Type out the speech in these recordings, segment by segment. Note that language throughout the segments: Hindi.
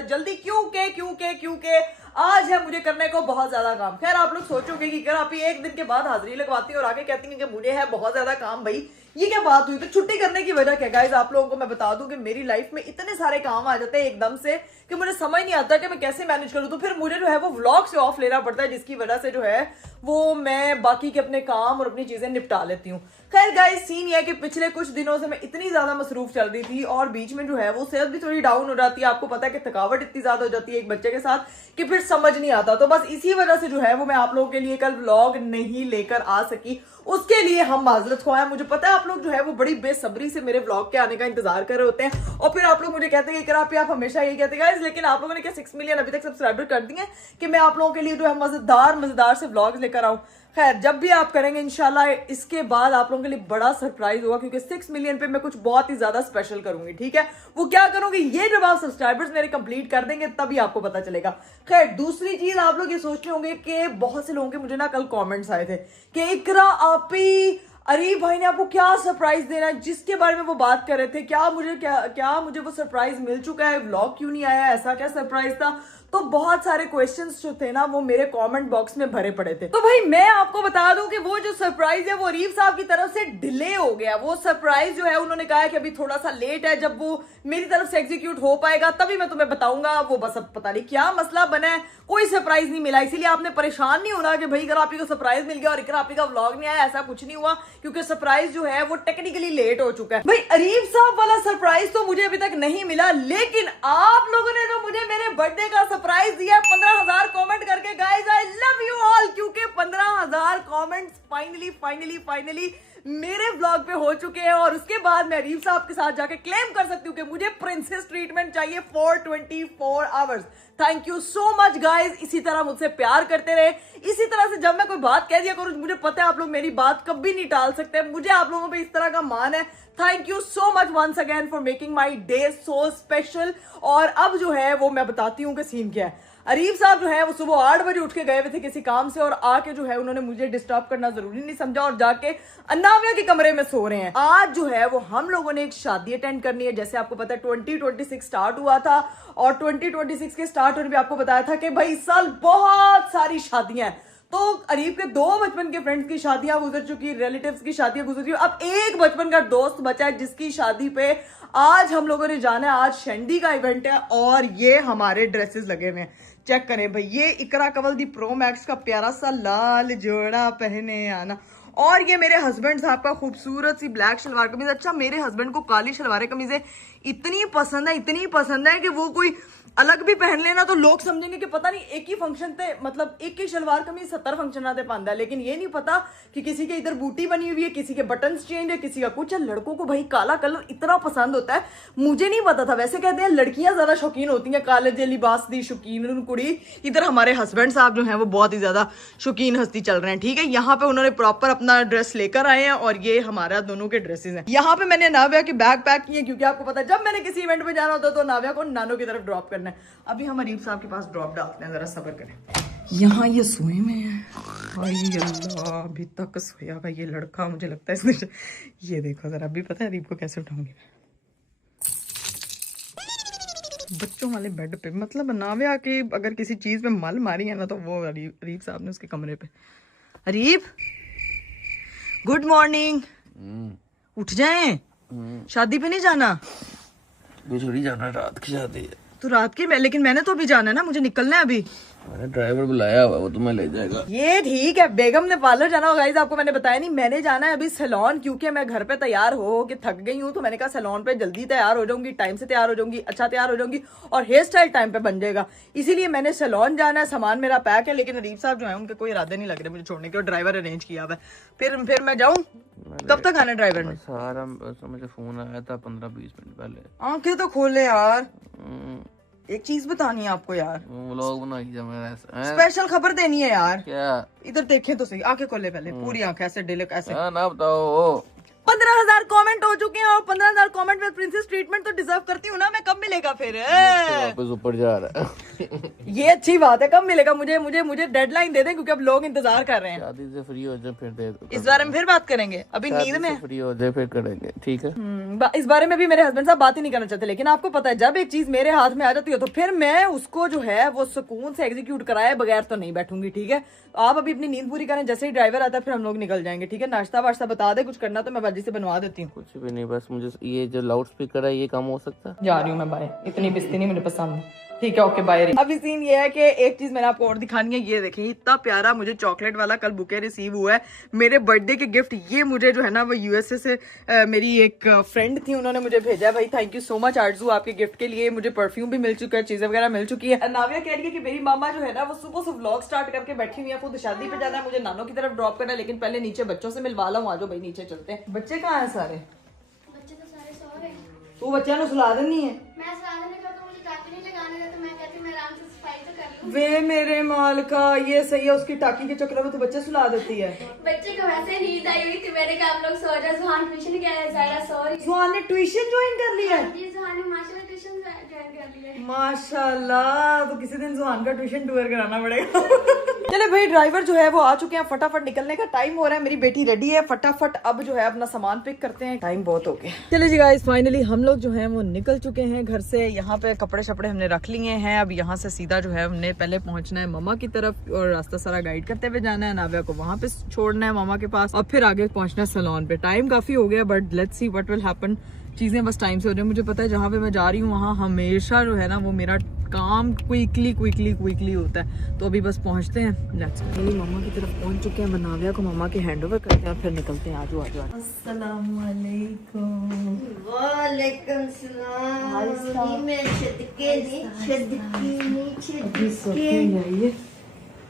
ज्यादा जल्दी। क्योंकि आज है मुझे करने को बहुत ज्यादा काम। खैर आप लोग सोचोगे कि अगर आप एक दिन के बाद हाजिरी लगवाती हैं और आगे कहती हैं कि मुझे है बहुत ज्यादा काम, भाई ये क्या बात हुई? तो छुट्टी करने की वजह क्या गाइस, आप लोगों को मैं बता दूं कि मेरी लाइफ में इतने सारे काम आ जाते हैं एकदम से कि मुझे समझ नहीं आता कि मैं कैसे मैनेज करूं। तो फिर मुझे जो है वो व्लॉग से ऑफ लेना पड़ता है, जिसकी वजह से जो है वो मैं बाकी के अपने काम और अपनी चीजें निपटा लेती हूँ। खैर गाइस सीन ये है कि पिछले कुछ दिनों से मैं इतनी ज्यादा मसरूफ चल रही थी और बीच में जो है वो सेहत भी थोड़ी डाउन हो जाती है। आपको पता है कि थकावट इतनी ज्यादा हो जाती है एक बच्चे के साथ कि फिर समझ नहीं आता। तो बस इसी वजह से जो है वो मैं आप लोगों के लिए कल व्लॉग नहीं लेकर आ सकी, उसके लिए हम माजरत ख्वाह हैं। मुझे पता है आप लोग जो है वो बड़ी बेसब्री से मेरे व्लॉग के आने का इंतजार कर रहे होते हैं और फिर आप लोग मुझे कहते हैं कि आप हमेशा यही कहते हैं, लेकिन आप लोगों ने क्या 6 मिलियन अभी तक सब्सक्राइबर कर दिए कि मैं आप लोगों के लिए जो है मजेदार से व्लॉग्स लेकर आऊं। खैर जब भी आप करेंगे इंशाल्लाह इसके बाद आप लोगों के लिए बड़ा सरप्राइज होगा, क्योंकि 6 मिलियन पे मैं कुछ बहुत ही ज्यादा स्पेशल करूंगी। ठीक है, वो क्या करूंगी ये जब आप सब्सक्राइबर्स मेरे कंप्लीट कर देंगे तभी आपको पता चलेगा। खैर दूसरी चीज आप लोग ये सोच रहे होंगे कि बहुत से लोगों के मुझे ना कल कमेंट्स आए थे कि इकरा आपी अरीब भाई ने आपको क्या सरप्राइज देना है, जिसके बारे में वो बात कर रहे थे। क्या मुझे वो सरप्राइज मिल चुका है? व्लॉग क्यों नहीं आया? ऐसा क्या सरप्राइज था? तो बहुत सारे क्वेश्चंस जो थे ना वो मेरे कमेंट बॉक्स में भरे पड़े थे। तो भाई मैं आपको बता दूं कि वो जो सरप्राइज है वो अरीब साहब की तरफ से डिले हो गया। वो सरप्राइज जो है उन्होंने कहा है कि अभी थोड़ा सा लेट है, जब वो मेरी तरफ से एग्जीक्यूट हो पाएगा तभी मैं तुम्हें बताऊंगा। वो बस अब पता नहीं क्या मसला बना है, कोई सरप्राइज नहीं मिला। इसीलिए आपने परेशान नहीं होना कि भाई अगर आप ही को सरप्राइज मिल गया और इकरा आप ही का व्लॉग नहीं आया, ऐसा कुछ नहीं हुआ, क्योंकि सरप्राइज जो है वो टेक्निकली लेट हो चुका है। भाई अरीब साहब वाला सरप्राइज तो मुझे अभी तक नहीं मिला, लेकिन आप लोगों ने जो मुझे मेरे बर्थडे का सरप्राइज दिया 15,000 कमेंट करके, guys I love you all, क्योंकि 15,000 कमेंट्स फाइनली मेरे ब्लॉग पे हो चुके हैं और उसके बाद मैं अरीब साहब के साथ जाके क्लेम कर सकती हूँ कि मुझे प्रिंसेस ट्रीटमेंट चाहिए for 24 hours. Thank you so much guys, इसी तरह मुझसे प्यार करते रहे। इसी तरह से जब मैं कोई बात कह दिया करूँ, मुझे पता है आप लोग मेरी बात कभी नहीं टाल सकते। मुझे आप लोगों पे इस तरह का मान है। Thank you so much once again for making my day so special. और अब जो है वो मैं बताती हूँ कि सीन क्या है। अरीब साहब जो है वो सुबह 8 बजे उठ के गए हुए थे किसी काम से और आके जो है उन्होंने मुझे डिस्टर्ब करना जरूरी नहीं समझा और जाके अन्नाविया के कमरे में सो रहे हैं। आज जो है वो हम लोगों ने एक शादी अटेंड करनी है। जैसे आपको पता है 2026 स्टार्ट हुआ था और 2026 के स्टार्ट होने पे आपको बताया था कि भाई इस साल बहुत सारी शादियां हैं। तो अरीब के 2 बचपन के फ्रेंड्स की शादियां गुजर चुकी, रिलेटिव्स की शादियां गुजर चुकी, अब एक बचपन का दोस्त बचा है जिसकी शादी पे आज हम लोगों ने जाना है। आज शंडी का इवेंट है और ये हमारे ड्रेसेस लगे हुए हैं, चेक करें भाई। ये इकरा कवल दी प्रो मैक्स का प्यारा सा लाल जोड़ा पहने आना, और ये मेरे हस्बैंड साहब का खूबसूरत सी ब्लैक शलवार कमीज। अच्छा मेरे हस्बैंड को काली शलवार कमीजें इतनी पसंद है कि वो कोई अलग भी पहन लेना तो लोग समझेंगे कि पता नहीं एक ही फंक्शन थे, मतलब एक ही शलवार कमीज 70 फंक्शन आते पांदा है। लेकिन ये नहीं पता कि किसी के इधर बूटी बनी हुई है, किसी के बटन्स चेंज है, किसी का कुछ है। लड़कों को भाई काला कलर इतना पसंद होता है, मुझे नहीं पता था। वैसे कहते हैं लड़कियां ज्यादा शौकीन होती हैं काले जे लिबास दी शौकीन कुड़ी। इधर हमारे हस्बैंड साहब जो है वो बहुत ही ज्यादा शौकीन हस्ती चल रहे हैं। ठीक है, यहाँ पे उन्होंने प्रॉपर अपना ड्रेस लेकर आए हैं और ये हमारा दोनों के ड्रेसेस हैं। यहाँ पे मैंने नाव्या की बैग पैक की है, क्योंकि आपको पता है जब मैंने किसी इवेंट में जाना होता है तो नाव्या को नानो की तरफ ड्रॉप करना है। अभी हम अरीब साहब के पास ड्रॉप डालते हैं, जरा सब्र करें। यहाँ ये सोए में है, अल्लाह अभी तक सोया हुआ ये लड़का, मुझे लगता है इसने ये देखो जरा। अभी पता है अरीब को कैसे उठाऊंगी बच्चों वाले बेड पे। मतलब नाव्या के अगर किसी चीज पे मल मारी है ना तो वो अरीब साहब ने उसके कमरे पे। अरीब गुड मॉर्निंग, उठ जाएं, शादी पे नहीं जाना? थोड़ी जाना, रात की शादी है। तो रात की लेकिन मैंने तो अभी जाना है ना, मुझे निकलना है अभी। मैंने ड्राइवर बुलाया हुआ, वो तुम्हें ले जाएगा। ये ठीक है, बेगम ने पार्लर जाना होगा। गाइस आपको मैंने बताया नहीं, मैंने जाना है अभी सैलून, क्योंकि मैं घर पे तैयार हो के थक गई हूँ। तो मैंने कहा सैलून पे जल्दी तैयार हो जाऊंगी, टाइम से तैयार हो जाऊंगी, अच्छा तैयार हो जाऊंगी और हेयर स्टाइल टाइम पे बन जाएगा। इसीलिए मैंने सैलून जाना है। सामान मेरा पैक है, लेकिन अरीब साहब जो है उनके कोई इरादे नहीं लग रहे मुझे छोड़ने के, और ड्राइवर अरेंज किया हुआ है। फिर मैं जाऊँ, कब तक आना ड्राइवर ने? सारा मुझे फोन आया था 15-20 मिनट पहले। आंखें तो खोले यार, एक चीज बतानी है आपको यार। व्लॉग बनाई जा मेरा स्पेशल खबर देनी है यार। क्या? इधर देखें तो सही, आंखें खोले पहले, पूरी आंखें ऐसे डिलक ऐसे। ना बताओ। 15,000 कमेंट हो चुके हैं और 15,000 कमेंट में प्रिंसेस ट्रीटमेंट तो डिजर्व करती हूँ ना मैं। कब मिलेगा फिर? वापस ऊपर जा रहा है। ये अच्छी बात है। कब मिलेगा? मुझे डेडलाइन दे दें क्योंकि अब लोग इंतजार कर रहे हैं। शादी से फ्री हो जाए फिर दे दो। इस बारे में फिर बात करेंगे, अभी नींद में फ्री हो जाए फिर करेंगे, ठीक है। इस बारे में भी मेरे हस्बैंड साहब बात ही नहीं करना चाहते, लेकिन आपको पता है जब एक चीज मेरे हाथ में आ जाती है तो फिर मैं उसको जो है वो सुकून से एग्जीक्यूट कराए बगैर तो नहीं बैठूंगी, ठीक है। तो आप अभी अपनी नींद पूरी करें, जैसे ही ड्राइवर आता है फिर हम लोग निकल जाएंगे, ठीक है। नाश्ता वाश्ता बता दे, कुछ करना तो मैं बाजी से बनवा देती हूँ। कुछ भी नहीं, बस मुझे ये जो लाउड स्पीकर है ये काम हो सकता है। जा रही हूँ मैं, बाय। इतनी पिस्ती नहीं मुझे पसंद, ठीक है, ओके बाय। अभी सीन ये है कि एक चीज मैंने आपको और दिखानी है, ये देखें इतना प्यारा मुझे चॉकलेट वाला कल बुके रिसीव हुआ है मेरे बर्थडे के गिफ्ट। ये मुझे जो है ना वो यूएसए से मेरी एक फ्रेंड थी, उन्होंने मुझे भेजा है। भाई थैंक यू सो मच आरजू आपके गिफ्ट के लिए। मुझे परफ्यूम भी मिल चुका है, चीजें वगैरह मिल चुकी है। नाविया कह रही है कि मेरी मामा जो है ना वो सुबह से व्लॉग स्टार्ट करके बैठी हुई है, खुद शादी पे जाना है, मुझे नानों की तरफ ड्रॉप करना है, लेकिन पहले नीचे बच्चों से मिलवा लाऊं। आज भाई नीचे चलते हैं। बच्चे कहाँ है सारे? बच्चे तो सारे सो रहे हैं। तू बच्चा ने सुला देनी है? मैं सलाह देने का तो मुझे टाँकी नहीं लगाने देते, मैं कहती मैं आराम से सफाई तो कर लूं। वे मेरे मालका, ये सही है। उसकी टाकी के चक्कर में तो बच्चे सुला देती है। बच्चे को वैसे नींद आई हुई थी, मैंने कहा आप लोग सो जाओ। सुहान ट्यूशन गया है, जायरा सो रही है। सुहान ने ट्यूशन ज्वाइन कर लिया है? जी सुहान ने माशाल्लाह ट्यूशन ज्वाइन कर लिया है। माशाल्लाह, तो किसी दिन सुहान का ट्यूशन टूर कराना पड़ेगा। चले भाई, ड्राइवर जो है वो आ चुके हैं, फटाफट निकलने का टाइम हो रहा है। मेरी बेटी रेडी है, फटाफट अब जो है अपना सामान पिक करते हैं, टाइम बहुत हो गया। चले जी गाइस, फाइनली हम लोग जो है वो निकल चुके हैं घर से। यहाँ पे कपड़े शपड़े हमने रख लिए हैं। अब यहाँ से सीधा जो है हमने पहले पहुंचना है मम्मा की तरफ और रास्ता सारा गाइड करते हुए जाना है। नाविया को वहां पे छोड़ना है मामा के पास और फिर आगे पहुंचना है सैलून पे। टाइम काफी हो गया but let's see what will happen. चीजें बस टाइम से हो रही है। मुझे पता है जहाँ पे मैं जा रही हूँ वहाँ हमेशा जो है ना वो मेरा काम क्विकली होता है। तो अभी बस पहुंचते हैं। Let's go. मम्मा की तरफ पहुंच चुके हैं। नाविया को मम्मा के हैंडओवर करते हैं और फिर निकलते हैं। आजू आजू आजू। अस्सलाम वालेकुम। वालेकुम सलाम। मैं छटके जाइए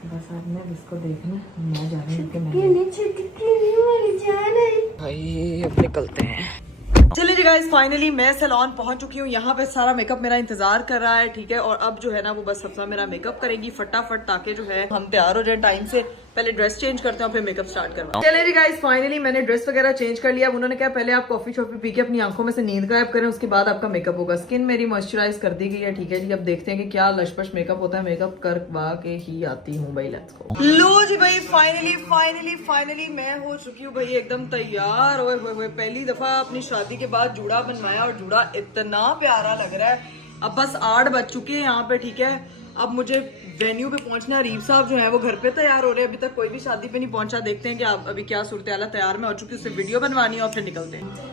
बस आपने इसको देखना। मैं जा रही हूँ भाई, अब निकलते हैं। चलिए जी गाइस, फाइनली मैं सैलून पहुंच चुकी हूँ। यहाँ पे सारा मेकअप मेरा इंतजार कर रहा है, ठीक है। और अब जो है ना वो बस सबसा मेरा मेकअप करेगी फटाफट, ताकि जो है हम तैयार हो जाए टाइम से। पहले ड्रेस चेंज करते हैं फिर मेकअप स्टार्ट करवाएं। चलिए जी गाइस, फाइनली मैंने ड्रेस वगैरह चेंज कर लिया। उन्होंने कहा पहले आप कॉफी शॉफी पी के अपनी आंखों में से नींद गायब करें, उसके बाद आपका मेकअप होगा। स्किन मेरी मॉइस्चराइज कर दी गई है, ठीक है जी। अब देखते हैं कि क्या लशपश मेकअप होता है। मेकअप करवा के ही आती हूँ भाई, लेट्स गो। लो जी भाई, फाइनली मैं हो चुकी हूँ भाई एकदम तैयार। ओए होए, पहली दफा अपनी शादी के बाद जूड़ा बनवाया और जूड़ा इतना प्यारा लग रहा है। अब बस 8 बज चुके हैं यहाँ पे, ठीक है। अब मुझे वेन्यू पे पहुंचना। रीव साहब जो है वो घर पे तैयार हो रहे हैं, अभी तक कोई भी शादी पे नहीं पहुंचा। देखते हैं कि आप अभी क्या सूरत हाल है। तैयार में हो चुकी, उससे वीडियो बनवानी है और फिर निकलते हैं।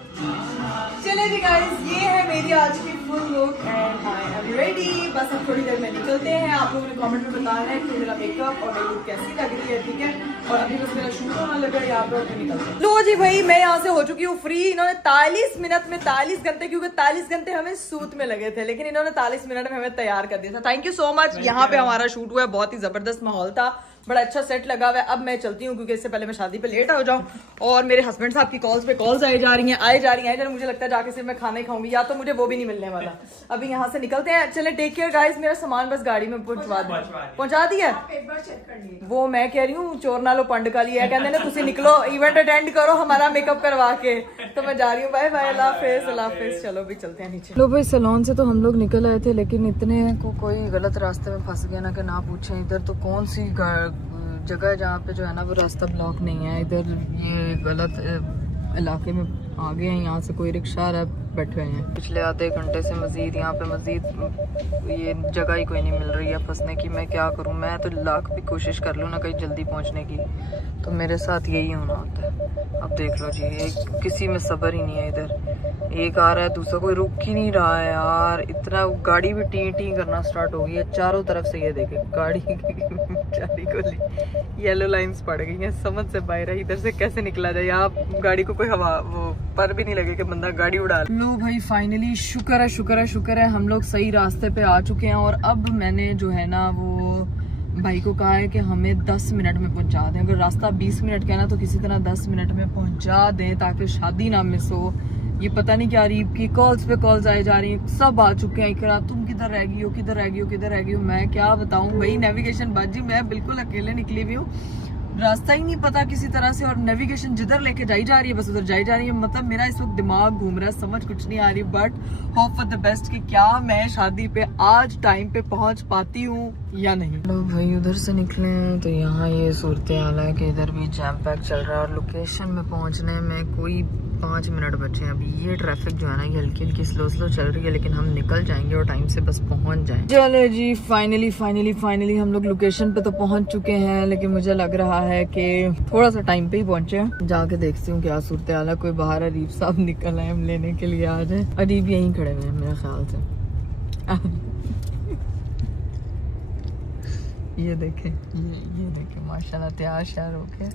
चले जी गाइस, ये है मेरी आज की full look and I am ready. बस अब थोड़ी देर में निकलते हैं। आप लोगों ने कमेंट में बताया है कि मेरा मेकअप और मेरी लुक कैसी लग रही है, ठीक है। और अभी बस मेरा शूट होना लगा यहाँ पे और फिर निकलते हैं। लो जी भाई, मैं यहाँ से हो चुकी हूँ फ्री। इन्होंने 43 मिनट में 43 घंटे, क्योंकि 43 घंटे हमें सूट में लगे थे, लेकिन इन्होंने 43 मिनट में हमें तैयार कर दिया था। Thank you so much. यहाँ पे हमारा शूट हुआ है, बहुत ही जबरदस्त माहौल था, बड़ा अच्छा सेट लगा हुआ है। अब मैं चलती हूँ क्योंकि इससे पहले मैं शादी पे लेट हो जाऊँ। और मेरे हस्बैंड साहब की कॉल्स पे कॉल्स आए जा रही हैं। मुझे लगता है जाके सिर्फ मैं खाना ही खाऊंगी, या तो मुझे वो भी नहीं मिलने वाला। अभी यहाँ से निकलते हैं। चले, टेक केयर गाइस। मेरा सामान बस गाड़ी में पहुंचा दिया। वो मैं कह रही हूँ चोर नालो पंड का लिया, कहते ना तुसी निकलो, इवेंट अटेंड करो हमारा मेकअप करवा के। तो मैं जा रही हूँ। बाय बाय, अल्लाह हाफिज। चलो भी चलते हैं नीचे। लो भाई, सैलून से तो हम लोग निकल आए थे, लेकिन इतने को कोई गलत रास्ते में फंस गया ना कि ना पूछे। इधर तो कौन सी जगह है जहाँ पे जो है ना वो रास्ता ब्लॉक नहीं है। इधर ये गलत इलाके में आ गए हैं। यहाँ से कोई रिक्शा आ रहा है, बैठे हुए हैं पिछले आधे घंटे से। मजीद यहाँ पे ये जगह ही कोई नहीं मिल रही है फंसने की। मैं क्या करूँ, मैं तो लाख भी कोशिश कर लूँ ना कहीं जल्दी पहुँचने की, तो मेरे साथ यही होना होता है। अब देख लो जी, किसी में सब्र ही नहीं है। इधर एक आ रहा है, दूसरा कोई रुक ही नहीं रहा है यार। इतना गाड़ी भी टी टी करना स्टार्ट हो गई है चारों तरफ से। ये देखे गाड़ी चारी को येलो लाइंस पड़ गई हैं, समझ से बाहर है। इधर से कैसे निकला जाए? आप गाड़ी को कोई हवा वो पर भी नहीं लगे कि बंदा गाड़ी उड़ा। लो भाई, फाइनली शुक्र है हम लोग सही रास्ते पे आ चुके हैं। और अब मैंने जो है ना वो भाई को कहा है कि हमें 10 मिनट में पहुंचा दें। अगर रास्ता 20 मिनट का है ना तो किसी तरह 10 मिनट में पहुंचा दें, ताकि शादी ना मिस हो। ये पता नहीं क्या रीब की कॉल्स पे कॉल्स आए जा रही हैं, सब आ चुके हैं। इकरा तुम किधर रह गई हो, किधर रह गई हो। मैं क्या बताऊं भाई, नेविगेशन बाजी मैं बिल्कुल अकेले निकली हुई हूँ। रास्ता ही नहीं पता किसी तरह से, और नेविगेशन जिधर लेके जाई जा रही है बस उधर जाई जा रही है। मतलब मेरा इस वक्त दिमाग घूम रहा है, समझ कुछ नहीं आ रही, but hope for the best कि क्या मैं शादी पे आज टाइम पे पहुंच पाती हूँ या नहीं। तो भाई उधर से निकले हैं तो यहाँ ये सूरत हाल है कि इधर भी जैम पैक चल रहा है और लोकेशन में पहुंचने में कोई 5 मिनट बचे हैं। अभी ये ट्रैफिक जो है ना ये हल्की हल्की स्लो चल रही है, लेकिन हम निकल जाएंगे और टाइम से बस पहुंच जाएं। चले जी, फाइनली हम लोग लोकेशन पे तो पहुंच चुके हैं, लेकिन मुझे लग रहा है कि थोड़ा सा टाइम पे ही पहुंचे हैं। जाके देखती हूँ क्या सूरत हाल है। कोई बाहर अरीब साहब निकल आए हम लेने के लिए आ जाए। अरीब यहीं खड़े हुए हैं मेरे ख्याल से। ये देखें माशाल्लाह तैयार श्यार होके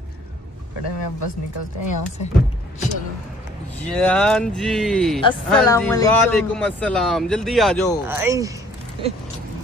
खड़े में, अब बस निकलते हैं यहाँ से। चलो जान जी, अस्सलाम वालेकुम। वालेकुम अस्सलाम। जल्दी आ जाओ।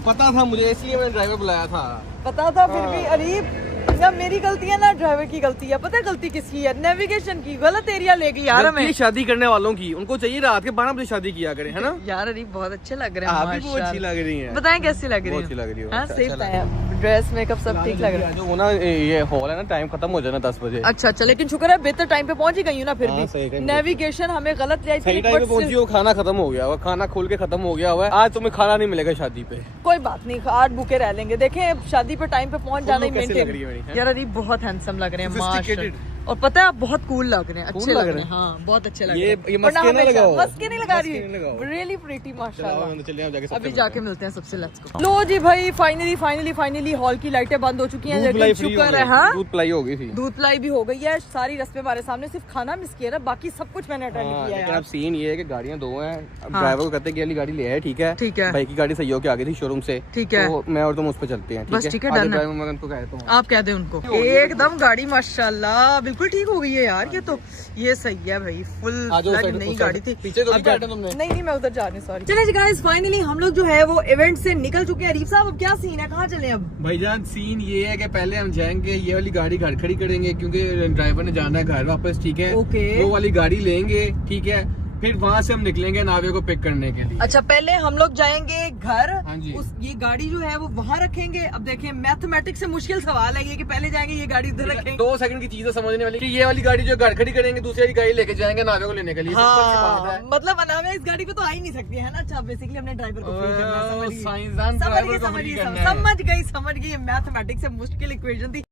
पता था मुझे, इसलिए मैंने ड्राइवर बुलाया था। पता था फिर भी अरीब, ना मेरी गलती है ना ड्राइवर की गलती है। पता है गलती किसकी है? नेविगेशन की। गलत एरिया ले गई यार हमें। शादी करने वालों की, उनको चाहिए रात के 12 बजे शादी किया करें, है ना? यार अरीब बहुत अच्छे लग रहे हैं। आप भी बहुत अच्छी लग रही हैं। बताएं कैसी लग रही बहुत है? अच्छी लग रही हो। हाँ अच्छा, सही अच्छा बताया। ड्रेस मेकअप सब ठीक लग रहा है। जो ना ये हॉल है ना, टाइम खत्म हो जाना 10 बजे। अच्छा, लेकिन शुक्र है बेहतर टाइम पे पहुंच ही गई हूँ ना। फिर हाँ, सही भी टाइम नेविगेशन हमें गलत ले आई सही थी, टाइम पे but पहुंची हो, खाना खत्म हो गया हुआ, खाना खोल के खत्म हो गया हुआ है। आज तुम्हें खाना नहीं मिलेगा शादी पे। कोई बात नहीं, आज भूखे रह लेंगे। देखें शादी पे टाइम पे पहुंच जाना ही कैसी लग रही है मेरी, मेंटेन। हैं? यार अरीब बहुत हैंडसम लग रहे हैं Sophisticated। माशाल्लाह। और पता है आप बहुत कूल लग रहे हैं, अच्छे Cool लग लग रहे रहे हैं। हैं। हाँ बहुत अच्छे लग ये- रहे हैं। ये वरना मस्के ना हमेशा- लगाओ। मस्के नहीं लगा रही, मस्के नहीं लगाओ। रियली प्रीटी माशाल्लाह। चलिए हम जाके सबसे अभी मिलते जाके हैं। मिलते हैं सबसे। Let's go. लो जी भाई, फाइनली हॉल की लाइटें बंद हो चुकी हैं, दूध पिलाई लेकिन फ्री हो शुक्र गई। है। हाँ दूध पिलाई हो गई थी। दूध पिलाई भी हो गई है, सारी रस्में हमारे सामने, सिर्फ खाना मिस किया ना, बाकी सब कुछ मैंने अटेंड हाँ, किया लेकिन है। अब सीन ये है कि गाड़ियां 2 हैं। अब हाँ। ड्राइवर को कहते हैं कि वाली गाड़ी ले आए, ठीक है? ठीक है। भाई की गाड़ी सही होके आ गई थी शोरूम से। ठीक है। तो मैं और तुम उस पर चलते हैं, बस ठीक है, आगे done है। ड्राइवर मैं उनको कहता हूँ। आप कह दें उनको। एकदम गाड़ी माशाल्लाह बिल्कुल ठीक हो गई है यार। ये तो ये सही है भाई, फुल आ जाओ, फ्लैग उस नई साइड- गाड़ी थी। पीछे तो अब नहीं बैठा तुमने? नहीं मैं उधर जा रही हूँ, सॉरी। चलिए जी गाइस, फाइनली हम लोग जो है वो इवेंट से निकल चुके हैं। अरीब साहब अब क्या सीन है, कहाँ चले अब? भाईजान सीन ये है कि पहले हम जाएंगे, ये वाली गाड़ी घर खड़ी करेंगे क्योंकि ड्राइवर ने जाना है घर वापस, ठीक है? ओके। वो वाली गाड़ी लेंगे, ठीक है? फिर वहाँ से हम निकलेंगे नावे को पिक करने के लिए। अच्छा, पहले हम लोग जाएंगे घर। हाँ जी। ये गाड़ी जो है वो वहाँ रखेंगे। अब देखें मैथमेटिक्स से मुश्किल सवाल है ये कि पहले जाएंगे ये गाड़ी इधर रखेंगे। 2 सेकंड की चीजें समझने वाली कि ये वाली गाड़ी जो घर खड़ी करेंगे, दूसरी वाली गाड़ी लेके जाएंगे नावे को लेने के लिए। सिंपल सी बात है। मतलब अनामे इस गाड़ी पे तो आ ही नहीं सकती है ना। अच्छा, बेसिकली हमने ड्राइवर को फ्री करना है, समझ गई। साइंसदान ड्राइवर को फ्री करना है। समझ गई। मैथमेटिक्स से मुश्किल इक्वेशन थी।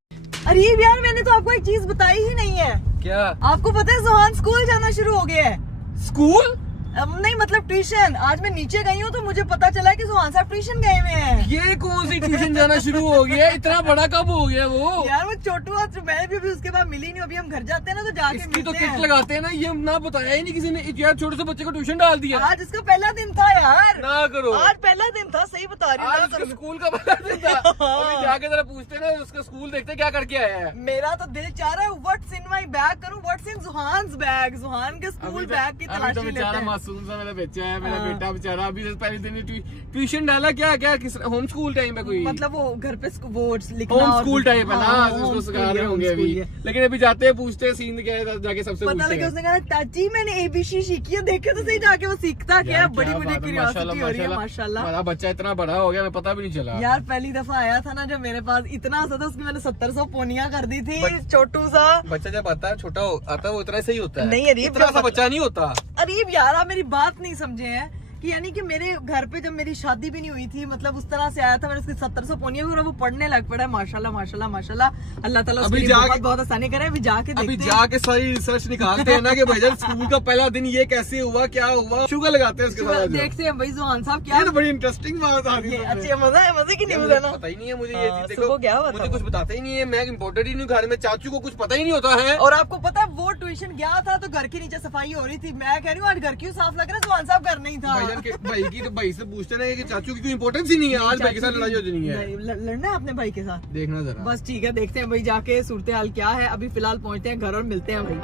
अरीब यार, मैंने तो आपको एक चीज बताई ही नहीं है। क्या? आपको पता है सुहान स्कूल जाना शुरू हो गया है। स्कूल? नहीं मतलब ट्यूशन। आज मैं नीचे गई हूँ तो मुझे पता चला कि सुहान साहब ट्यूशन गए हुए हैं। ये कौन सी ट्यूशन जाना शुरू हो गया? इतना बड़ा कब हो गया वो? यार वो छोटू मैं भी अभी उसके बाद मिली नहीं। अभी हम घर जाते हैं ना तो जाके इसकी तो मिलते किट हैं। लगाते हैं ना, ये ना बताया ही नहीं किसी ने। यार छोटे से बच्चे को ट्यूशन डाल दिया। आज इसका पहला दिन था यार। ना करो। आज पहला दिन था, सही बता रही हूँ, आज ना उसके करो। स्कूल का पता दिन था। अभी जाके जरा पूछते ना उसका स्कूल, देखते क्या करके आया है। मेरा तो दिल चाह रहा है व्हाट्स इन माय बैग करूं, व्हाट्स इन जुहान्स बैग। जुहान के स्कूल बैग की अभी तो तलाशी लेते बेचारा हैं। मासूम सा मेरा बच्चा है, मेरा हाँ। बेटा बेचारा। अभी से पहले दिन ट्यूशन डाला। क्या क्या किस होम स्कूल टाइम पे कोई? मतलब वो घर पे वो लिखना होम और- स्कूल टाइप है ना, हाँ, उसको home सिखा school रहे है, होंगे home अभी। school है। लेकिन अभी जाते हैं, पूछते हैं सीन क्या है, जाके सबसे पता पूछते लगे हैं। उसने कहा चाची मैंने ABC सीखी है। देखे तो सही जाके वो सीखता क्या है। यार, बड़ी क्या मुझे बात है, क्यूरियोसिटी हो रही है माशाल्लाह। हमारा बच्चा इतना बड़ा हो गया, हमें पता भी नहीं चला। यार पहली दफा आया था ना जब मेरे पास इतना सा था, उसकी मैंने 1700 पोनियां कर दी थी। बट- छोटू सा। बच्चा जब आता है छोटा आता है वो इतना सही होता है। नहीं, अरीब, इतना सा बच्चा नहीं होता। अरीब यार आप मेरी बात नहीं समझे हैं कि यानी कि मेरे घर पे जब मेरी शादी भी नहीं हुई थी, मतलब उस तरह से आया था, मैंने उसकी 1700 पोनियां भी और वो पढ़ने लग पड़ा है माशाल्लाह माशाल्लाह माशाल्लाह। अल्लाह ताला उसके अभी लिए जाके- बहुत बहुत आसानी करे। अभी जाके अभी देखते हैं। जाके सारी रिसर्च निकालते हैं ना कि भाईजान स्कूल का पहला दिन ये कैसे हुआ, क्या हुआ, शुगर लगाते हैं उसके साथ। देखते हैं भाई जुहान साहब क्या। ये तो बड़ी इंटरेस्टिंग बात आ रही ये है। अच्छी मजा है, मजे की न्यूज मुझे है ना। पता ही नहीं है मुझे ये हाँ, चीज। सुबह क्या हुआ था? मुझे कुछ बताते ही नहीं है, मैं इम्पोर्टेड ही नहीं हूँ घर में। चाचू को कुछ पता ही नहीं होता है। और आपको पता है वो ट्यूशन गया था तो घर के नीचे सफाई हो रही थी। मैं कह रही हूँ आज घर क्यों साफ लग रहा है, जुहान साहब घर नहीं था। भाईजान के भाई की तो भाई से पूछते ना कि चाचू की कोई इंपॉर्टेंस ही नहीं है। आज भाई के साथ लड़ाई हो जानी है। लड़ना है अपने भाई के साथ। देखना जरा। बस ठीक है, देखते हैं भाई जाके सूरत हाल क्या है। अभी फिलहाल पहुंचते हैं घर और मिलते हैं भाई।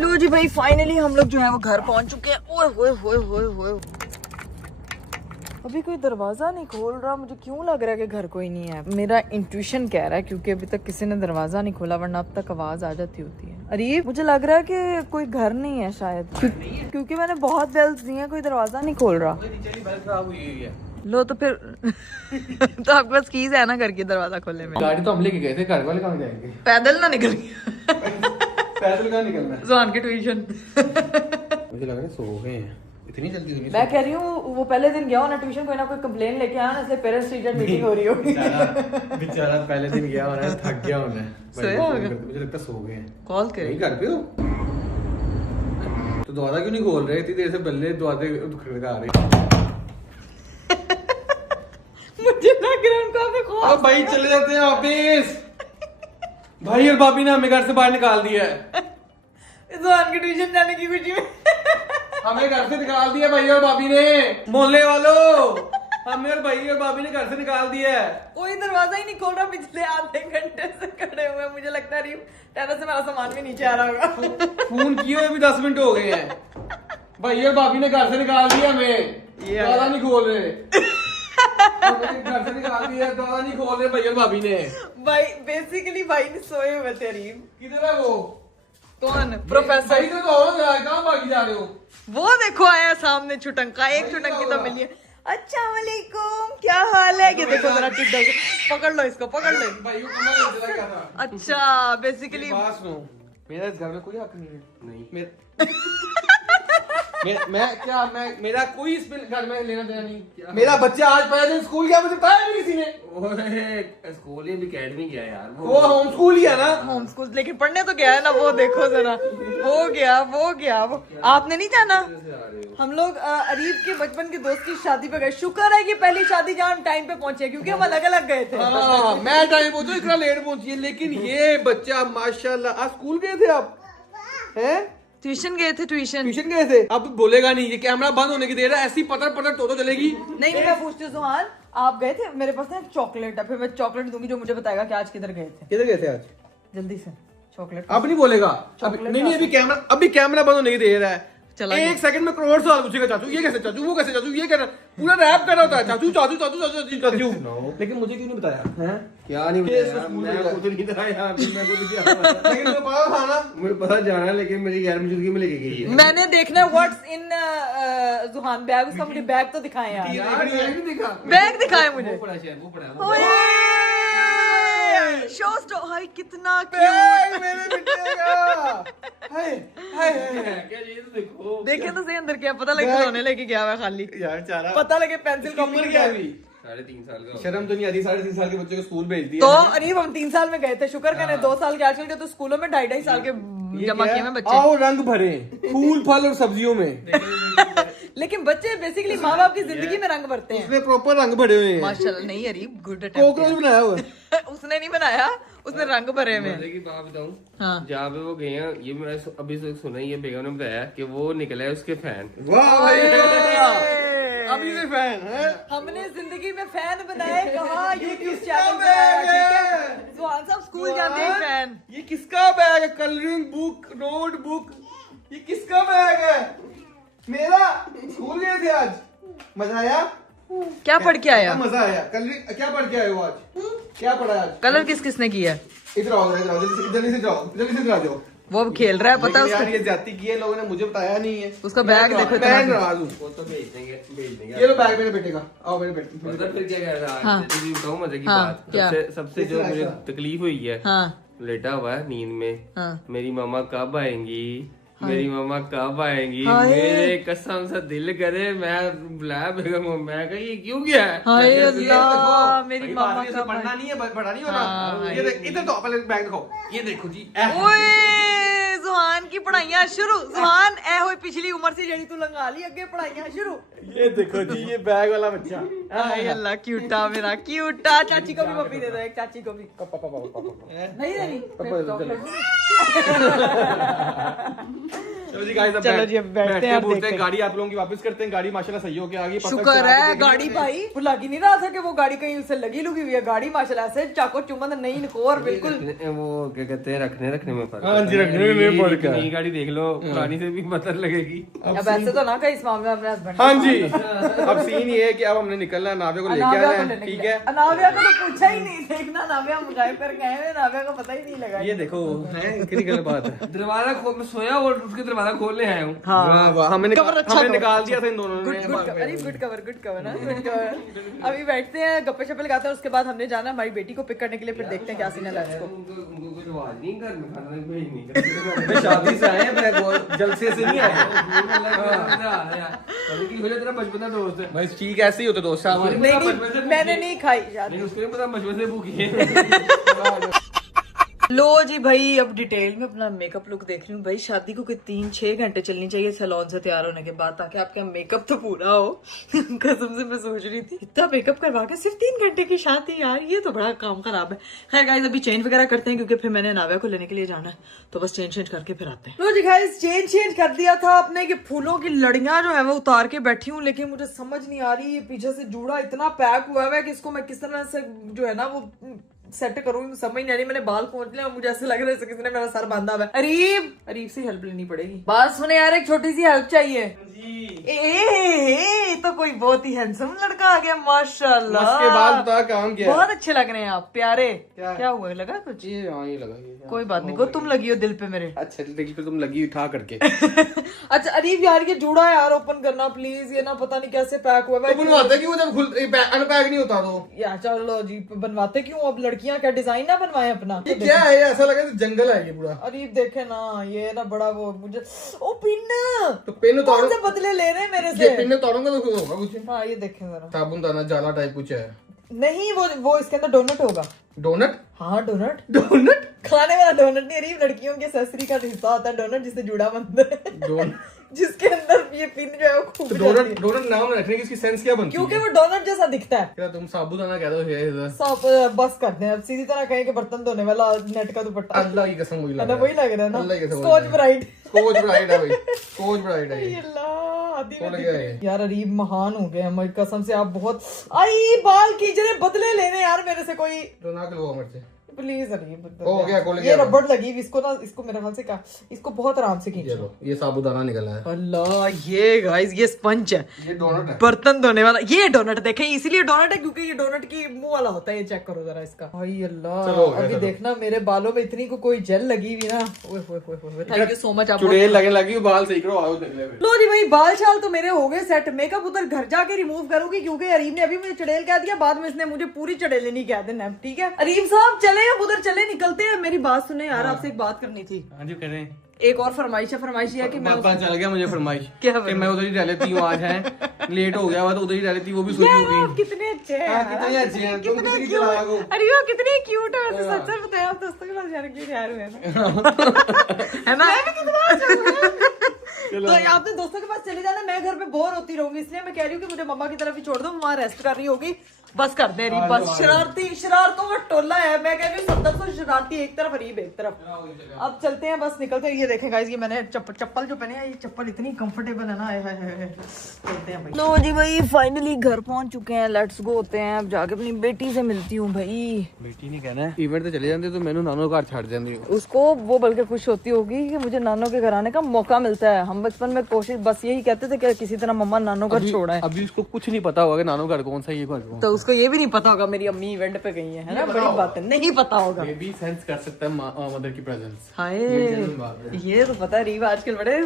लो जी भाई, फाइनली हम लोग जो है वो घर पहुंच चुके हैं। ओए होए होए होए होए, अभी कोई दरवाजा नहीं खोल रहा। मुझे क्यों लग रहा है कि घर कोई नहीं है। मेरा इंट्यूशन कह रहा है क्योंकि अभी तक किसी ने दरवाजा नहीं खोला, वरना अब तक आवाज आ जाती होती है। अरे मुझे लग रहा है कि कोई घर नहीं है शायद, क्योंकि मैंने बहुत बेल्स दी हैं, कोई दरवाजा नहीं खोल रहा। नीचे वाली बेल खराब हुई है। लो तो फिर तो आपके पास कीज है ना घर की दरवाजा खोलने में। गाड़ी तो हम लेके गए थे, घर वाले कहाँ जाएंगे? पैदल ना निकल पैदल कहाँ निकलना है? जुहान की ट्यूशन। मुझे लग रहा है सो गए हैं, इतनी जल्दी तो नहीं मैं कह रही हूँ वो पहले दिन गया होना ट्यूशन, कोई ना कोई कंप्लेन लेके आया ना, इसलिए पेरेंट्स टीचर मीटिंग हो रही होगी। बेचारा पहले दिन गया होना है, थक गया होना है। सोया होगा। मुझे लगता है सो गए हैं। कॉल नहीं करे घर पे हो तो दरवाजा क्यों नहीं खोल रहे? इतनी देर से बल्ले दरवाजे खड़का रहे। मुझे लग रहा है उनको हमें कॉल। अब भाई चले जाते हैं ऑफिस। भाई और भाभी ने हमें घर से बाहर निकाल दिया है। जुहान की ट्यूशन जाने की खुशी में हमें घर से निकाल दिया भाई और भाभी ने। मोहल्ले वालों, हमें और भाई और भाभी ने घर से निकाल दिया है। कोई दरवाजा ही नहीं खोल रहा, पिछले आधे घंटे से खड़े हुए हैं। मुझे लगता है टेरेस से हमारा सामान भी नीचे आ रहा होगा। फोन किए हुए भी 10 मिनट हो गए हैं। भाई और भाभी ने घर से निकाल दिया हमें, दरवाजा नहीं खोल रहे। हमें घर से निकाल दिया, दरवाजा नहीं खोल रहे भाई और भाभी ने। भाई बेसिकली भाई ने सोए हुए थे। अरीब किधर है वो? कौन? प्रोफेसर। भाई तो हो गया, कहाँ भागी जा रहे हो? वो देखो आया सामने छुटंका, एक छुटंकी तो मिली है। अस्सलाम वालेकुम, क्या हाल है? ये देखो जरा टिड्डो पकड़ लो, इसको पकड़ लो। भाई को कमरा ले चला गया था। अच्छा बेसिकली पास नो, मेरा इस घर में कोई हक नहीं है। नहीं मेरा कोई इस घर में लेना देना नहीं। मेरा बच्चा आज पहले दिन स्कूल गया, मुझे बताया भी किसी ने। स्कूल भी अकेडमी गया यार वो होम स्कूल ही है ना। होम स्कूल लेकिन पढ़ने तो गया है ना। वो देखो जरा, वो गया वो आपने नहीं जाना। हम लोग अरीब के बचपन के दोस्त की शादी पे गए। शुक्र है कि पहली शादी जहाँ हम टाइम पे पहुंचे, क्योंकि हम अलग अलग गए थे। मैं टाइम पहुंचा, इतना लेट पहुंची है। लेकिन ये बच्चा माशाल्लाह। आज स्कूल गए थे आप? हैं? ट्यूशन गए थे, ट्यूशन गए थे। अब बोलेगा नहीं, ये कैमरा बंद होने की देर है, ऐसी पतर पतर तो चलेगी। नहीं मैं पूछती हूँ जुहान, आप गए थे? मेरे पास ना एक चॉकलेट है, फिर मैं चॉकलेट दूंगी जो मुझे बताएगा कि आज किधर गए थे। किधर गए थे आज? जल्दी से चॉकलेट। अब नहीं बोलेगा। नहीं अभी कैमरा बंद होने की देर है। चला एक सेकंड में करोड़ सवाल पूछेगा। चाचू ये कैसे, चाचू वो कैसे, चाचू ये कैसे, पूरा रैप कर रहा होता है। चाचू चाचू चाचू चाचू चाचू। लेकिन मुझे क्यों नहीं बताया? हैं? क्या नहीं बताया? मैं खुद नहीं था यहाँ पे, मैं खुद क्या लेकिन मुझे पता था ना। मुझे पता जाना है, लेकिन मेरी गैर मौजूदगी में लेके गई है। मैंने देखना है व्हाट्स इन जुहान बैग। उसका मुझे बैग तो दिखाएं यार। नहीं देखा। बैग दिखाएं मुझे। वो पड़ा शायद, वो पड़ा शो स्टो। हाय कितना बैग क्यूट। मेरे बेटे का। हाय हाय हाय। क्या ये तो देखो। देखे तो सही अंदर क्या पता लगे खिलौने लेके गया हुआ खाली। यार चारा पता लगे पेंसिल कॉपी उम्र क्या है अभी? 3.5 साल का। शर्म तो नहीं आती? 3.5 साल के बच्चे को स्कूल भेज दिया। तो अरीब हम 3 साल में गए थे, शुक्र करें 2 साल के। आजकल के तो स्कूलों में 2.5 साल के ये जमा क्या किए है? में बच्चे। आओ रंग भरे फूल फल और सब्जियों में। लेकिन बच्चे बेसिकली माँ बाप की जिंदगी में रंग भरते हैं। उसने प्रॉपर रंग भरे हुए हैं। माशाल्लाह। नहीं अरीब गुड कोकरोच अटेम्प्ट। बनाया हुआ है। उसने नहीं बनाया, उसने रंग भरे में। मजे की बात बताऊं, हाँ। जहाँ पे वो गए हैं, ये मैं अभी से सुना ही है, बेगम ने बताया कि वो निकला है उसके फैन। वाह भाई, ओए। अभी से फैन है। हमने जिंदगी में फैन बनाए कहाँ, यूट्यूब चैनल बनाया, ठीक है? जुहान साहब स्कूल जाते हैं फैन। ये किसका बैग है? कलरिंग बुक, नोट बुक, ये किसका बैग है? मेरा। स्कूल गए थे आज, मजा आया? क्या पढ़ के आया? मजा आया। कलरिंग क्या पढ़ के आए हो आज? क्या पढ़ा आज? कलर किस किसने किया है? इधर आओ, जल्दी से जाओ, जल्दी से इधर आ जाओ। वो अब खेल रहा है, पता है लेकिन यार उसको? ये ज्यादा की है, लोगों ने मुझे बताया नहीं है। उसका बैग देखो इतना। मैं नाराज हूँ। वो तो भेज देंगे। ये लो बैग मेरे बेटे का। आओ मेरे बेटे। मतलब फिर क्या कह रहा हाँ। है? जल्दी बताऊं मजे की हाँ, बात। क्या? सबसे जो मुझे तकलीफ हुई है, हाँ लेटा हुआ है नींद में, हाँ। मेरी मामा कब आएंगी, मेरी मामा कब आएंगी। हाय। मेरे कसम से दिल करे मैं बुलाया बेगम को, मैं कहा ये क्यों गया है? हाय मैं अल्लाह, मेरी भाई मामा बात का पढ़ना नहीं है, पढ़ा नहीं हाँ, होना। भाई। ये देख, इधर तो पहले बैग दिखाओ। ये देखो जी। ओए जुहान की पढ़ाइयां शुरू। जुहान ए होई पिछली उम्र से जड़ी तू लंघा ली, अगे पढ़ाइयां शुरू। ये देखो जी, ये बैग वाला बच्चा। हाय अल्लाह क्यूटा मेरा क्यूटा। चाची को भी पप्पी दे दो, एक चाची को भी। नहीं देनी चलो जी गाइस, अब चलो जी, अब बैठते हैं, अब देखते हैं। गाड़ी आप लोगों की वापस करते हैं। गाड़ी माशाल्लाह सही हो गई, आ गई। शुक्र है गाड़ी भाई लग ही नहीं रहा था कि वो गाड़ी कहीं उससे लगी लुगी हुई है। गाड़ी माशाल्लाह से चाको चुम्बन नहीं निकोर बिल्कुल। वो क्या कहते हैं, रखने में फर्क हाँ जी, है। रखने में फर्क है। नई गाड़ी देख लो, पुरानी से भी पता लगेगी। अब ऐसे तो ना कहीं इस मामले में अपने हस्बैंड। हाँ जी, अब सीन ये है कि अब हमने निकलना है, नावे को लेके आना है, ठीक है? अनाविया को तो पूछा ही नहीं। देखना नाविया मुझाए कर गए हैं, नाविया को पता ही नहीं लगा। ये देखो है कितनी गलत बात है। दरवाजा खोल, मैं सोया और उसके दरवाजा दोबारा खोलने आया हूँ। हाँ वाह, हमें कवर अच्छा हमें दो। निकाल दिया था इन दोनों गुड ने। गुड कवर, अरे गुड कवर, गुड कवर ना, गुड कवर। अभी बैठते हैं, गप्पे शप्पे लगाते हैं, उसके बाद हमने जाना हमारी बेटी को पिक करने के लिए, फिर देखते हैं क्या सीन है इसको। उनको कोई रिवाज नहीं, घर में खाना भेज नहीं करते। शादी से आए हैं, मैं बहुत जलसे से नहीं आए। तेरा बचपन का दोस्त है। भाई ठीक ऐसे ही होते दोस्त हमारे। नहीं, मैंने नहीं खाई यार। नहीं, उसको नहीं पता बचपन से भूखी है। लो जी भाई, अब डिटेल में अपना मेकअप लुक देख रही हूँ भाई। शादी को कोई 3-6 घंटे चलनी चाहिए सैलून से तैयार होने के बाद, ताकि आपका मेकअप तो पूरा हो। कसम से मैं सोच रही थी इतना मेकअप करवा के सिर्फ 3 घंटे की शादी, यार ये तो बड़ा काम खराब है। खैर गाइस, अभी चेंज वगैरह करते हैं, क्योंकि फिर मैंने नाव्या को लेने के लिए जाना है, तो बस चेंज करके फिर आते हैं। लो जी गाइस, चेंज कर दिया था अपने, कि फूलों की लड़ियां जो है वो उतार के बैठी हूँ, लेकिन मुझे समझ नहीं आ रही, ये पीछे से जूड़ा इतना पैक हुआ है कि इसको मैं किस तरह से जो है ना वो सेट करूँ, समझ नहीं आ रही। मैंने बाल खोल लिया, मुझे ऐसे लग रहा है जैसे किसी ने मेरा सर बांधा हुआ है। अरीब से हेल्प लेनी पड़ेगी। बात सुने यार, एक छोटी सी हेल्प चाहिए। ए तो कोई बहुत ही हैंडसम लड़का आ गया, माशाल्लाह। उसके बाद बता काम क्या है? बहुत अच्छे लग रहे हैं आप, प्यारे। क्या हुआ, लगा कुछ? ये हाँ ये लगा ये। कोई बात नहीं, को तुम लगी हो दिल पे मेरे। अच्छा दिल पे तुम लगी उठा करके। अच्छा अरीब यार, ये जूड़ा यार ओपन करना प्लीज, ये ना पता नहीं कैसे पैक हुआ है। तो बनवाते क्यों जब खुल अनपैक नहीं होता तो? यार चलो जी, बनवाते क्यों? अब लड़कियां क्या डिजाइन ना बनवाए अपना? ये क्या है? ये ऐसा लगा जैसे जंगल है ये पूरा। अरीब देखे ना, ये ना बड़ा वो मुझे ओ पिन, तो पिन कौन उतारो। से बदले ले रहे हैं मेरे ये से? पिन उतारूंगा तो कुछ होगा कुछ। हाँ ये देखें जरा। साबुन दाना जाला टाइप कुछ है। नहीं वो इसके अंदर डोनट होगा। डोनट? हाँ डोनट खाने वाला डोनट नहीं, अरीब लड़कियों के एक्सेसरी का हिस्सा होता है डोनट, जिससे जुड़ा बनता है। डोनट जिसके अंदर ये पिन जो है वो खूब जाती है। डोनट नाम रखने की इसकी सेंस क्या बनती है? क्योंकि वो डोनट जैसा दिखता है। क्या तुम साबुदाना कह दो इधर? सब बस करते हैं अब, सीधी तरह कहें कि बर्तन धोने वाला नेट का दुपट्टा। अल्लाह की कसम वही है लग ना, रहा वही लग रहा है ना, अल्लाह की कसम स्कॉच वही ब्राइट। स्कॉच ब्राइट है भाई, स्कॉच ब्राइट है ये। अल्लाह, आधी कौन में लगा दिख- ये? यार अरीब महान हो गए हमारी कसम से, आप बहुत आई बाल कीजिए, बदले लेने यार मेरे से कोई, तो ना लो मेरे से। प्लीज अरीब। हो गया, खोल ये गया। रबड़ लगी हुई, इसको ना, इसको मेरे ख्याल से क्या, इसको बहुत आराम से ये खींचो। लो, ये साबुदाना निकला है। अल्लाह, ये गाइस ये स्पंज है, ये डोनट है। बर्तन धोने वाला। ये डोनट देखें, इसीलिए डोनट है क्योंकि ये डोनट की मुंह वाला होता है। ये चेक करो जरा इसका। भाई अल्लाह, चलो, हो गया, अभी चलो। देखना मेरे बालों में इतनी को कोई जेल लगी हुई ना। Thank you so much. आप चुड़ैल लगने लगी, बाल सही करो, आओ निकले फिर। लो जी भाई, बाल शाल तो मेरे हो गए सेट, मेकअप उधर घर जाके रिमूव करूंगी, क्योंकि अरीब ने अभी मुझे चड़ेल कह दिया, बाद में इसने मुझे पूरी चड़ेल नहीं कह देना। ठीक है अरीब साहब, चले अब उधर चले, निकलते हैं। मेरी बात सुने यार, आपसे एक बात करनी थी। हाँ जी कह रहे हैं। एक और फरमाइश है कि मैं पता चल गया मुझे फरमाइश क्या कि मैं उधर ही रह लेती हूँ। आज है लेट हो गया हुआ तो उधर ही रह लेती, वो भी सोची यार, आप होगी। कितने अच्छे हैं हाँ, यार। कितने अच्छे हैं, तुम कितने कितनी cute चालाक हो। अरे वो कितने क्यूट है, तो सच सच बताएं, आप दोस्तों के साथ जाने के लिए तैयार हुए हैं ना? है ना? तो आपने दोस्तों के पास चले जाना, मैं घर पे बोर होती रहूंगी, इसलिए मैं कह रही हूँ कि मुझे मम्मा की तरफ ही छोड़ दो, वहाँ रेस्ट कर रही होगी। बस कर दे रही, बस शरारतों का टोला है। मैं कह रही हूँ 70 शरारती एक तरफ, अरीब एक तरफ। अब चलते हैं, बस निकलते हैं। ये देखें गाइस, ये मैंने चप्पल जो पहने हैं, ये चप्पल इतनी कंफर्टेबल है ना। चलते हैं भाई। लो जी भाई, फाइनली घर पहुंच चुके हैं, लेट्स गो होते हैं। अब जाके अपनी बेटी से मिलती हूँ भाई। बेटी नहीं कहना है, इवेंट तो चले जाते तो मैंने नानो घर छाड़ जाती। उसको वो बल्कि खुश होती होगी कि मुझे नानो के घर आने का मौका मिलता है। हम बचपन में कोशिश बस यही कहते थे कि किसी तरह मम्मा नानो घर छोड़ा है। अभी उसको कुछ नहीं पता होगा कि नानो घर कौन सा, ये घर कौन। तो उसको ये भी नहीं पता होगा मेरी अम्मी इवेंट पे गई है ना, बड़ी बात है, नहीं पता होगा। ये भी सेंस कर सकता है मदर की प्रेजेंस। हाय, ये तो पता है रीव आजकल बड़े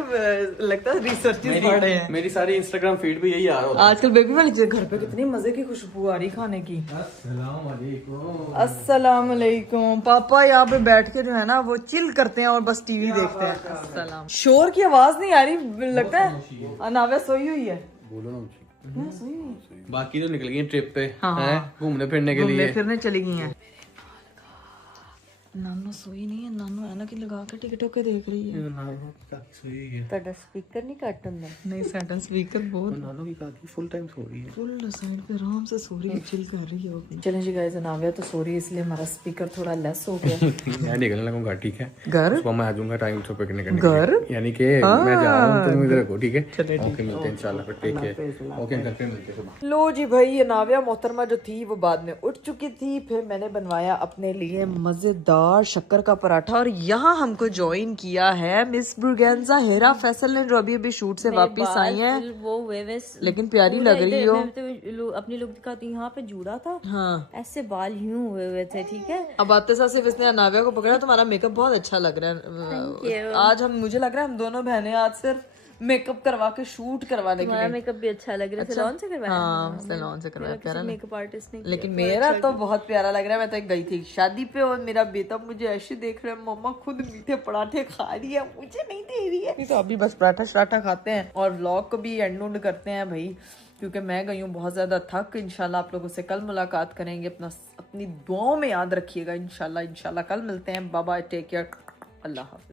लगता है रिसर्चेस पढ़ रहे हैं। मेरी सारी इंस्टाग्राम फीड पे यही आ रहा होता आजकल बेबी वाली चीज़, घर पे कितनी मजे की खुशबू आ रही खाने की। है। अस्सलाम वालेकुम। अस्सलाम वालेकुम। पापा यहाँ पे बैठ के जो है ना वो चिल करते हैं और बस टीवी देखते हैं। अस्सलाम। शोर की आवाज नहीं आ रही, लगता है नाव्या सोई हुई है। बोलो ना मुझे। सोई हुई है। बाकी तो निकल गई ट्रिप पे हाँ, हैं, घूमने फिरने के लिए। घूमने फिरने चली गई हैं। नानो सोई नहीं है, नानो ऐनक ही लगा के टिकटों के देख रही है। ਤੁਹਾਡਾ स्पीकर नहीं कट ਹੁੰਦਾ? नहीं, साडा स्पीकर बहुत नानो की काकी फुल टाइम सो रही है। फुल साइड पे आराम से सो रही है, चिल कर रही है वो। चलें जी गाइस, नाव्या तो सो रही है, इसलिए हमारा स्पीकर थोड़ा लेस हो गया। मैं निकलने लगूंगा, ठीक है। घर सुबह मैं आ जाऊंगा टाइम से पिकनिक करने घर? के लिए। यानी कि मैं जा रहा हूँ, तुम इधर रखो, ठीक है। चले, ठीक ओके, मिलते हैं इंशाल्लाह फिर, टेक केयर। ओके, घर पे मिलते हैं सुबह। लो जी भाई, ये नाव्या मोहतरमा जो थी वो बाद में उठ चुकी थी। फिर मैंने बनवाया अपने लिए मजेदार मजेदार शक्कर का पराठा। और यहाँ हमको ज्वाइन किया है मिस ब्रुगेंजा हेरा फैसल ने, जो अभी अभी शूट से वापस आई है, वो वेवेस लेकिन प्यारी लग रही हो। अपनी लुक दिखाती, यहाँ पे जुड़ा था, हाँ ऐसे बाल यूं हुए हुए थे, ठीक है। अब आते साथ सिर्फ इसने अनाविया को पकड़ा। तुम्हारा मेकअप बहुत अच्छा लग रहा है आज। हम मुझे लग रहा है हम दोनों बहनें आज सिर्फ मेकअप करवा के शूट करवाने के तुम्हारा लिए। मेकअप भी अच्छा लग रहा है, सैलून से करवाया। हाँ सैलून से करवाया, प्यारा मेकअप आर्टिस्ट ने। लेकिन मेरा तो बहुत प्यारा लग रहा है। मैं तो गई थी शादी पे और मेरा बेटा मुझे ऐसे देख रहा है, मम्मा खुद मीठे पराठे खा रही है, मुझे नहीं दे रही है। तो अभी बस पराठा शराठा खाते हैं और व्लॉग को भी एंड करते हैं भाई, क्योंकि मैं गई हूँ बहुत ज्यादा थक। इंशाल्लाह आप लोगों से कल मुलाकात करेंगे। अपनी दुआओं में याद रखिएगा। इंशाल्लाह कल मिलते हैं। बाय बाय, टेक केयर, अल्लाह हाफिज।